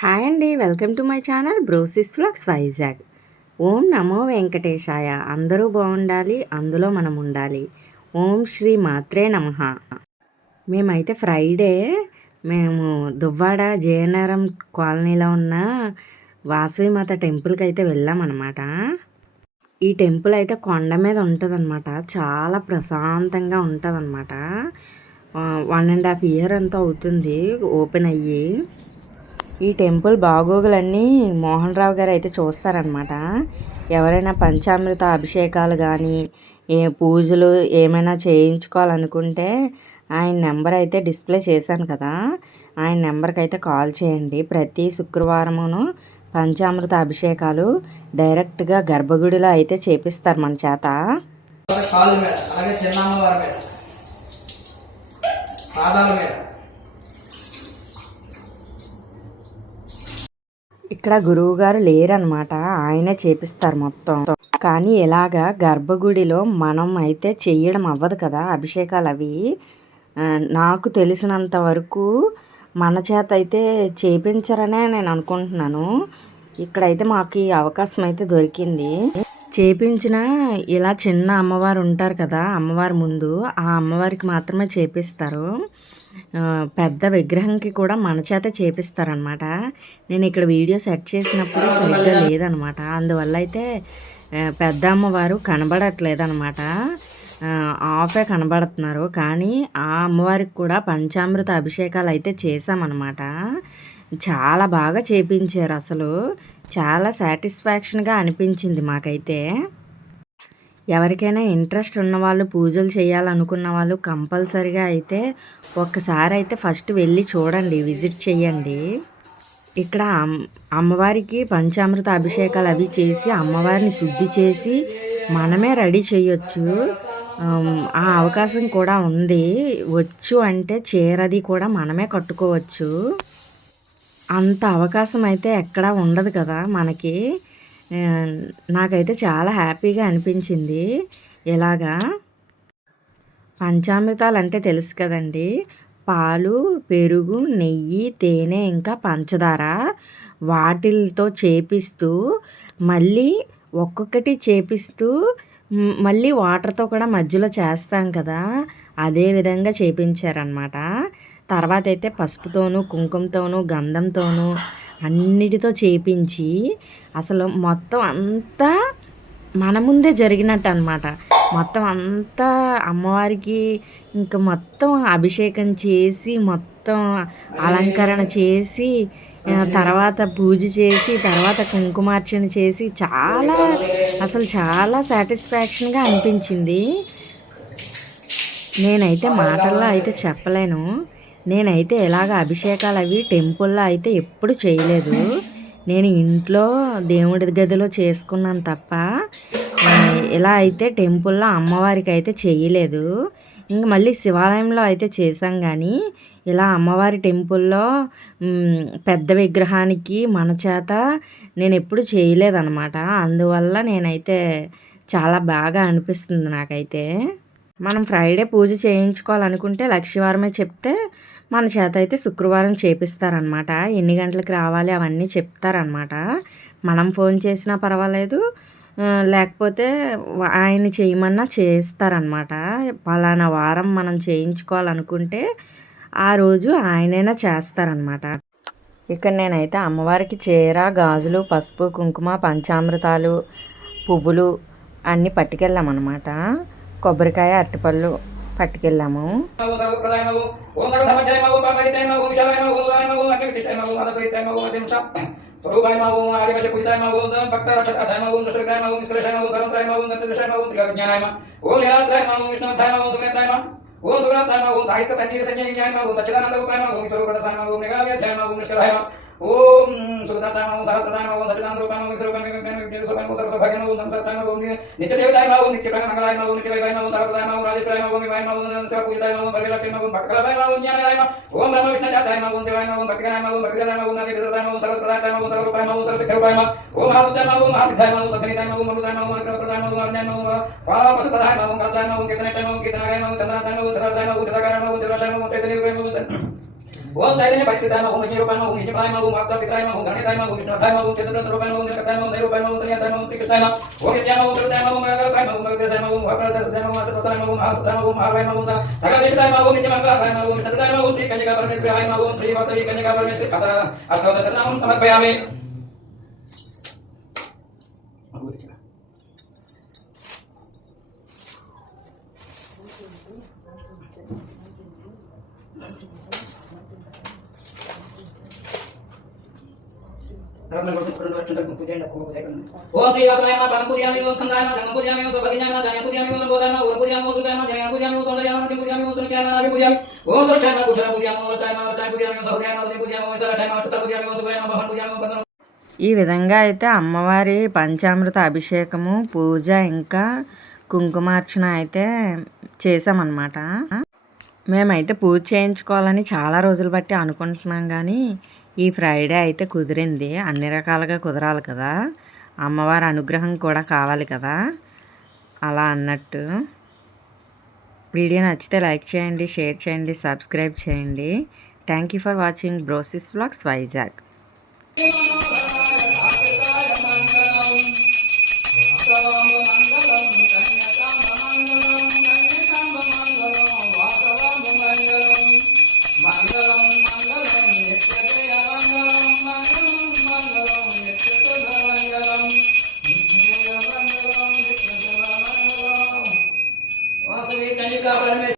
Hi అండి, welcome to my channel Brosis vlogs Vizag. ఓం నమో వెంకటేశాయ. అందరూ బాగుండాలి, అందులో మనం ఉండాలి. ఓం శ్రీ మాత్రే నమః. మేమైతే ఫ్రైడే దువ్వాడ జయనగరం కాలనీలో ఉన్న వాసవిమాత టెంపుల్కి అయితే వెళ్ళామన్నమాట. ఈ టెంపుల్ అయితే కొండ మీద ఉంటుందన్నమాట. చాలా ప్రశాంతంగా ఉంటుందన్నమాట. 1.5 year అంతా అవుతుంది ఓపెన్ అయ్యి. ఈ టెంపుల్ బాగోగులన్నీ మోహన్ రావు గారు అయితే చూస్తారనమాట. ఎవరైనా పంచామృత అభిషేకాలు కానీ పూజలు ఏమైనా చేయించుకోవాలనుకుంటే ఆయన నెంబర్ అయితే డిస్ప్లే చేశాను కదా, ఆయన నెంబర్కి అయితే కాల్ చేయండి. ప్రతి శుక్రవారమును పంచామృత అభిషేకాలు డైరెక్ట్గా గర్భగుడిలో అయితే చేపిస్తారు మన చేత. ఇక్కడ గురువు గారు లేరనమాట, ఆయనే చేపిస్తారు మొత్తం. కానీ ఇలాగా గర్భగుడిలో మనం అయితే చెయ్యడం అవ్వదు కదా అభిషేకాలు అవి. నాకు తెలిసినంత వరకు మన చేత అయితే చేపించరనే నేను అనుకుంటున్నాను. ఇక్కడైతే మాకు ఈ అవకాశం అయితే దొరికింది. చేపించిన ఇలా చిన్న అమ్మవారు ఉంటారు కదా, అమ్మవారి ముందు ఆ అమ్మవారికి మాత్రమే చేపిస్తారు. పెద్ద విగ్రహంకి కూడా మన చేత చేపిస్తారనమాట. నేను ఇక్కడ వీడియో సెట్ చేసినప్పుడు సరిగ్గా లేదనమాట, అందువల్ల అయితే పెద్ద అమ్మవారు కనబడట్లేదనమాట, ఆఫే కనబడుతున్నారు. కానీ ఆ అమ్మవారికి కూడా పంచామృత అభిషేకాలు అయితే చేసామన్నమాట. చాలా బాగా చేపించారు, అసలు చాలా సాటిస్ఫాక్షన్గా అనిపించింది మాకైతే. ఎవరికైనా ఇంట్రెస్ట్ ఉన్నవాళ్ళు, పూజలు చేయాలనుకున్న వాళ్ళు కంపల్సరిగా అయితే ఒక్కసారి అయితే ఫస్ట్ వెళ్ళి చూడండి, విజిట్ చేయండి. ఇక్కడ అమ్మవారికి పంచామృత అభిషేకాలు అవి చేసి అమ్మవారిని శుద్ధి చేసి మనమే రెడీ చేయొచ్చు. ఆ అవకాశం కూడా ఉంది. వచ్చు అంటే చీరది కూడా మనమే కట్టుకోవచ్చు. అంత అవకాశం అయితే ఎక్కడా ఉండదు కదా మనకి. నాకైతే చాలా హ్యాపీగా అనిపించింది. ఇలాగా పంచామృతాలు అంటే తెలుసు కదండి, పాలు, పెరుగు, నెయ్యి, తేనె, ఇంకా పంచదార, వాటిలతో చేపిస్తూ మళ్ళీ ఒక్కొక్కటి చేపిస్తూ మళ్ళీ వాటర్తో కూడా మధ్యలో చేస్తాం కదా, అదే విధంగా చేపించారనమాట. తర్వాత అయితే పసుపుతోనూ, కుంకుమతోనూ, గంధంతోనూ అన్నిటితో చేపించి అసలు మొత్తం అంతా మన ముందే జరిగినట్టు అనమాట. మొత్తం అంతా అమ్మవారికి ఇంకా మొత్తం అభిషేకం చేసి మొత్తం అలంకరణ చేసి తర్వాత పూజ చేసి తర్వాత కుంకుమార్చన చేసి చాలా సాటిస్ఫాక్షన్గా అనిపించింది. నేనైతే మాటల్లో అయితే చెప్పలేను. నేనైతే ఇలాగ అభిషేకాలు అవి టెంపుల్లో అయితే ఎప్పుడు చేయలేదు. నేను ఇంట్లో దేవుడి గదిలో చేసుకున్నాను తప్ప ఇలా అయితే టెంపుల్లో అమ్మవారికి అయితే చేయలేదు. ఇంకా మళ్ళీ శివాలయంలో అయితే చేసాం, కానీ ఇలా అమ్మవారి టెంపుల్లో పెద్ద విగ్రహానికి మన చేత నేను ఎప్పుడు చేయలేదన్నమాట. అందువల్ల నేనైతే చాలా బాగా అనిపిస్తుంది నాకైతే. మనం ఫ్రైడే పూజ చేయించుకోవాలనుకుంటే లక్షవారమే చెప్తే మన చేత అయితే శుక్రవారం చేపిస్తారనమాట. ఎన్ని గంటలకు రావాలి అవన్నీ చెప్తారనమాట. మనం ఫోన్ చేసినా పర్వాలేదు, లేకపోతే ఆయన చేయమన్నా చేస్తారనమాట. పలానా వారం మనం చేయించుకోవాలనుకుంటే ఆ రోజు ఆయనైనా చేస్తారనమాట. ఇక్కడ నేనైతే అమ్మవారికి చీర, గాజులు, పసుపు, కుంకుమ, పంచామృతాలు, పువ్వులు అన్నీ పట్టుకెళ్ళామన్నమాట. కొబ్బరికాయ, అరటిపళ్ళు పట్టుకెళ్ళాము. ఓం సుగతాయమో సహస్రతాయమో సచిదాంతరూపాయమో విశ్వరూపాయమో సర్వసభాగ్యమో సంసర్తాయమో నిత్యదేవతాయమో నిత్యప్రాణమంగళాయమో నిత్యవైభాయమో సర్వదాయమో రాజేశ్వరాయమో వివాయమో శివపూజితాయమో పరిలక్ష్మీమో భక్తకలభాయమో జ్ఞానదాయమో ఓం బ్రహ్మ విష్ణుజాతాయమో శివాయమో భక్తిగణాయమో భక్తిగణాయమో నాదివిదతాయమో సర్వప్రదాయమో సర్వరూపాయమో సర్వసిద్ధరూపాయమో ఓం ఆరుద్యాయమో మహాసిద్ధాయమో సత్యనితాయమో మరుదాయమో అగ్రప్రదాయమో అజ్ఞాయమో పాపసుప్రదాయమో కర్తాయమో కీర్తనటమో కీర్తనాయమో చంద్రాయమో చంద్రాయమో చిదాకారమో చిదాశయమో చైతన్యరూపమో ఓం చైతన్య పరిస్థితాయ నమః ఓం విజ్ఞాపాయ నమః ఓం విజ్ఞాపాయ నమః ఓం వాక్చాపితాయ నమః ఓం గణితాయ నమః ఓం విష్ణుతాయ నమః ఓం చతుర్రూపాయ నమః ఓం నిరకతాయ నమః నైరూపాయ నమః ఓం త్రియాతాయ నమః శ్రీకృష్ణాయ నమః ఓం నిత్యాయ నమః కృతాయ నమః మహాకాయ నమః మహాగ్రసాయ నమః మహాప్రదాయ నమః సత్వతాయ నమః మహాసతాయ నమః మహావాయ నమః సకలదేశతాయ నమః నిత్యమంగళాయ నమః విష్ణుతాయ నమః శ్రీ కన్యకా పరమేశ్వరాయ నమః శ్రీ వాసవి కన్యకా పరమేశ్వరి కథ అష్టోదశ నామం సమర్పయామి. ఓం శ్రీ వాసనాయ నమః పరమ పూజయామి ఓం సందాయ నమః జన్మ పూజయామి ఓం సౌభాగ్యాయ నమః జన్మ పూజయామి ఓం బోధాయ నమః ఓం పూజయామి ఓం సుఖాయ నమః జన్మ పూజయామి ఓం సౌందర్యాయ నమః పూజయామి ఓం సుఖాయ నమః పూజయామి ఓం సురక్షాయ నమః కుశల పూజయామి ఓం వరదాయ నమః వరదాయ పూజయామి ఓం సౌభాగ్యాయ నమః పూజయామి ఓం సరక్షాయ నమః అష్టత పూజయామి ఓం సుఖాయ నమః భవన్ పూజయామి ఓం పద్మ. ఈ విధంగా అయితే అమ్మవారి పంచామృత అభిషేకము పూజ ఇంకా కుంకుమార్చన అయితే చేసామన్నమాట. మేమైతే పూజ చేయించుకోవాలని చాలా రోజులు బట్టి అనుకుంటున్నాం, కానీ ఈ ఫ్రైడే అయితే కుదిరింది. అన్ని రకాలుగా కుదరాలి కదా, అమ్మవారి అనుగ్రహం కూడా కావాలి కదా, అలా అన్నట్టు. వీడియో నచ్చితే లైక్ చేయండి, షేర్ చేయండి, సబ్స్క్రైబ్ చేయండి. Thank you for watching brosis vlogs Vizag. Vasavi Kanyaka Parameshwari